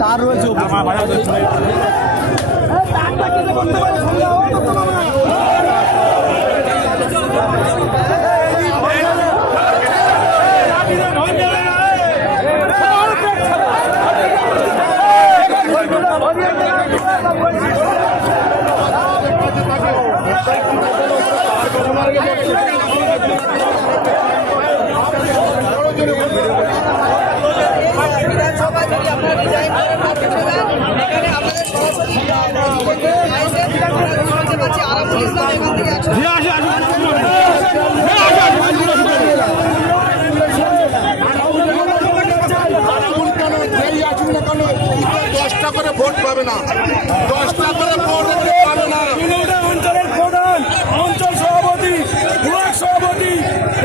তার রয়েছে করে ভোট পাবে না, 10টা করে ভোট পাবে না। অঞ্চলের প্রধান, অঞ্চল সভাপতি, ব্লক সভাপতি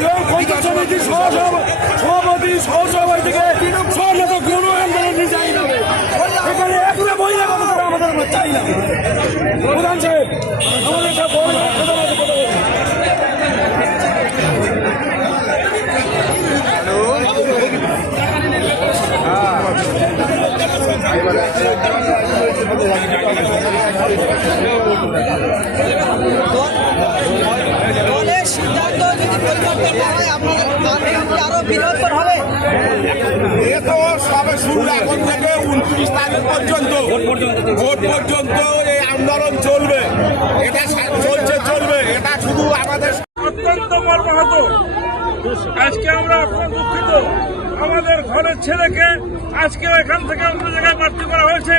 এবং পঞ্চায়েত সমিতির সভাপতি সহসভাপতি থেকে সর্বত গণ আন্দোলন চাই না। এখানে একটা মহিলা কথা আমাদের চাই না। প্রধান সাহেব আমাদের সব দলের সিদ্ধান্ত যদি পরিবর্তন হয় আপনাদের আরো বৃহত্তর হবে। এ তো সবে শুরু, এখন থেকে 29 তারিখ পর্যন্ত ভোট পর্যন্ত এই আন্দোলন চলবে। এটা চলবে, এটা শুধু আমাদের অত্যন্ত মর্মাহত। আজকে আমরা দুঃখিত, আমাদের ঘরের ছেলেকে আজকে এখান থেকে অন্য জায়গায় প্রার্থী করা হয়েছে,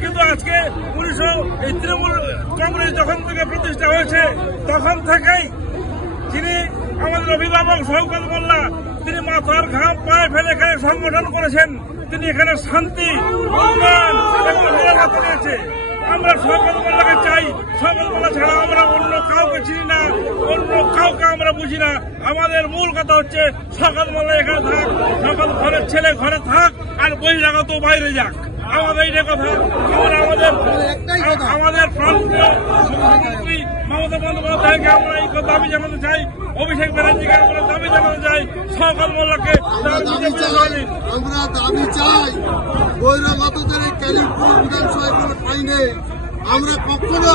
কিন্তু আজকে এই তৃণমূল কংগ্রেস যখন থেকে প্রতিষ্ঠা হয়েছে তখন থেকেই যিনি আমাদের অভিভাবক শওকত মোল্লা, তিনি মাথার ঘাম পায়ে ফেলে এখানে সংগঠন করেছেন। তিনি এখানে শান্তি, উন্নয়ন এবং নিরাপত্তা নিয়েছে। আমরা শওকত মোল্লাকে চাই। শওকত মোল্লা ছাড়া আমরা অন্য কাউকে চিনি না, অন্য কাউকে আমরা বুঝি না। আমাদের মূল কথা হচ্ছে শওকত মোল্লা এখানে থাক, শওকত ঘরের ছেলে ঘরে থাক, আর বহিরাগত বাইরে যাক। আমাদের এইটা কথা। আমাদের প্রান্তীয় মুখ্যমন্ত্রী মমতা বন্দ্যোপাধ্যায়কে আমরা এই দাবি জানাতে চাই, অভিষেক ব্যানার্জিকে আমরা দাবি জানাতে চাই, শওকত মোল্লাকে আমরা দাবি চাই। বহিরাগতদের এই ক্যালিফোর্নিয়া বিধানসভায় কোনো ঠাঁই নেই। আমরা কখনো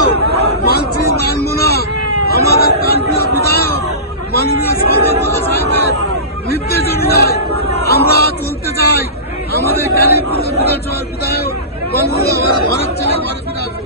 মানছি, মানব না। আমাদের প্রান্তীয় বিধায়ক মাননীয় শওকত মোল্লা সাহেবের নির্দেশ অনুযায়ী আমরা চলতে চাই। আমাদের ক্যালিফোর্নিয়া বিধানসভার বিধায়ক মাননীয় আমাদের ঘরের ছেলে ঘরে ফিরে আসুন।